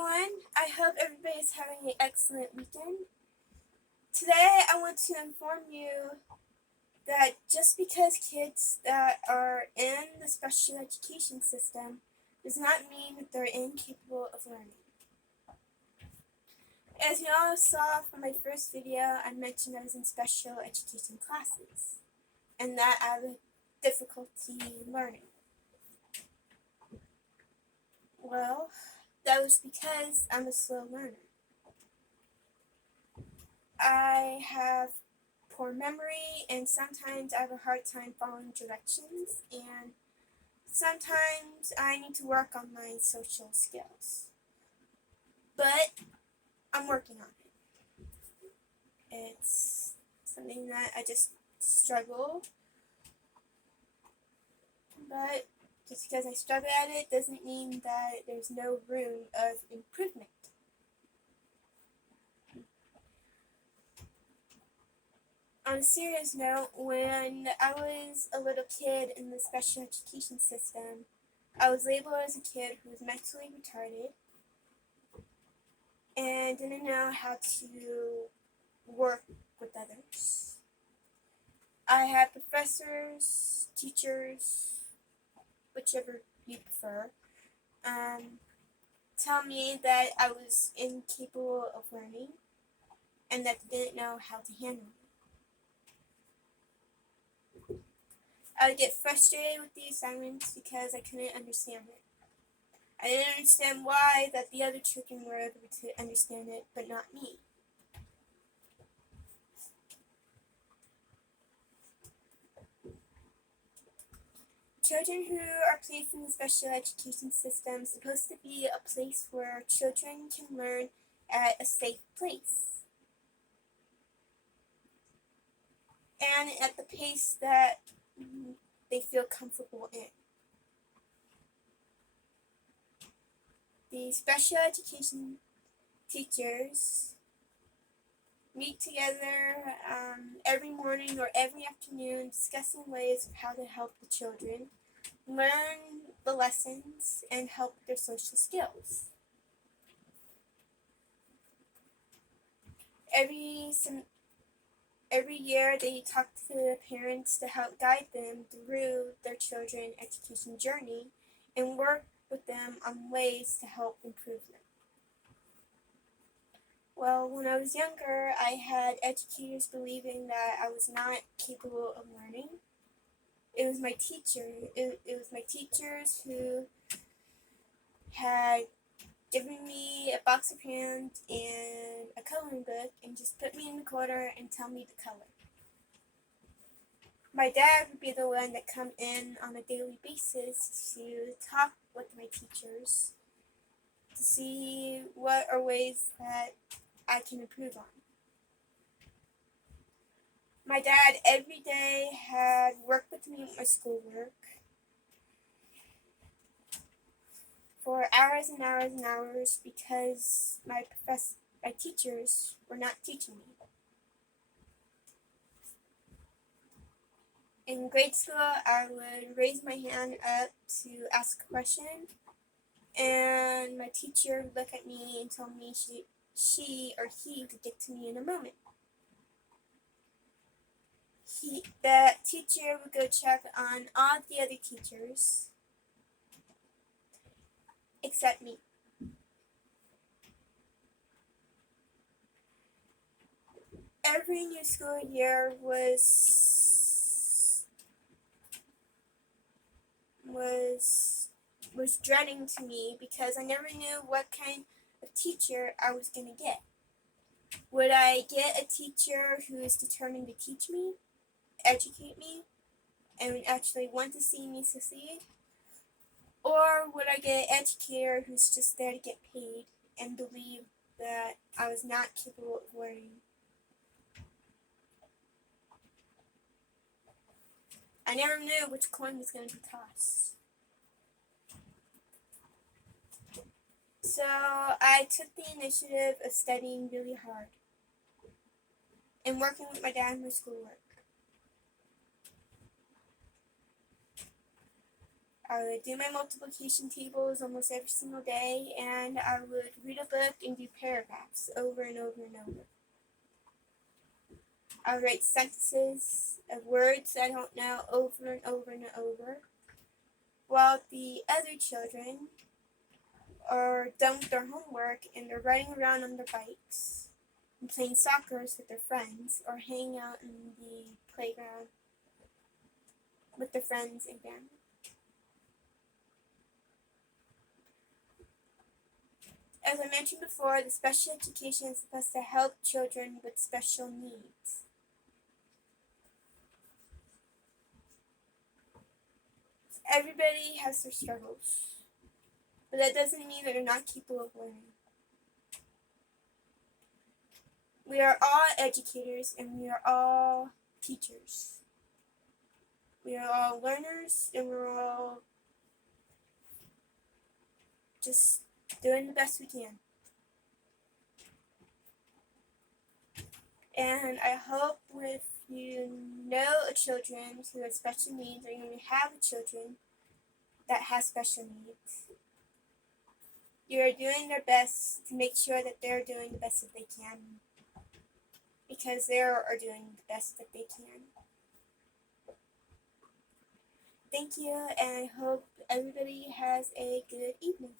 everyone. I hope everybody is having an excellent weekend. Today I want to inform you that just because kids that are in the special education system does not mean that they're incapable of learning. As you all saw from my first video, I mentioned I was in special education classes and that I had difficulty learning. Well, that was because I'm a slow learner. I have poor memory, and sometimes I have a hard time following directions, and sometimes I need to work on my social skills. But I'm working on it. It's something that I just struggle, but just because I struggle at it doesn't mean that there's no room of improvement. On a serious note, when I was a little kid in the special education system, I was labeled as a kid who was mentally retarded and didn't know how to work with others. I had professors, teachers, whichever you prefer, tell me that I was incapable of learning and that they didn't know how to handle it. I would get frustrated with the assignments because I couldn't understand it. I didn't understand why that the other children were able to understand it, but not me. Children who are placed in the special education system is supposed to be a place where children can learn at a safe place and at the pace that they feel comfortable in. The special education teachers meet together every morning or every afternoon discussing ways of how to help the children learn the lessons and help their social skills. Every year they talk to the parents to help guide them through their children's education journey and work with them on ways to help improve them. Well, when I was younger, I had educators believing that I was not capable of learning. It was my teachers who had given me a box of crayons and a coloring book and just put me in the corner and tell me to color. My dad would be the one that come in on a daily basis to talk with my teachers to see what are ways that I can improve on. My dad every day had worked with me with my schoolwork for hours and hours and hours because my teachers were not teaching me. In grade school, I would raise my hand up to ask a question, and my teacher would look at me and tell me she or he would get to me in a moment. The teacher would go check on all the other teachers except me. Every new school year was dreading to me because I never knew what kind of teacher I was going to get. Would I get a teacher who is determined to teach me, educate me, and actually want to see me succeed? Or would I get an educator who's just there to get paid and believe that I was not capable of learning? I never knew which coin was going to be tossed. So I took the initiative of studying really hard and working with my dad on my schoolwork. I would do my multiplication tables almost every single day, and I would read a book and do paragraphs over and over and over. I would write sentences of words I don't know over and over and over, while the other children are done with their homework and they're riding around on their bikes and playing soccer with their friends or hanging out in the playground with their friends and family. As I mentioned before, the special education is supposed to help children with special needs. Everybody has their struggles, but that doesn't mean that they're not capable of learning. We are all educators and we are all teachers. We are all learners and we're all just doing the best we can. And I hope if you know children who have special needs, or you have children that have special needs, you are doing their best to make sure that they're doing the best that they can, because they are doing the best that they can. Thank you, and I hope everybody has a good evening.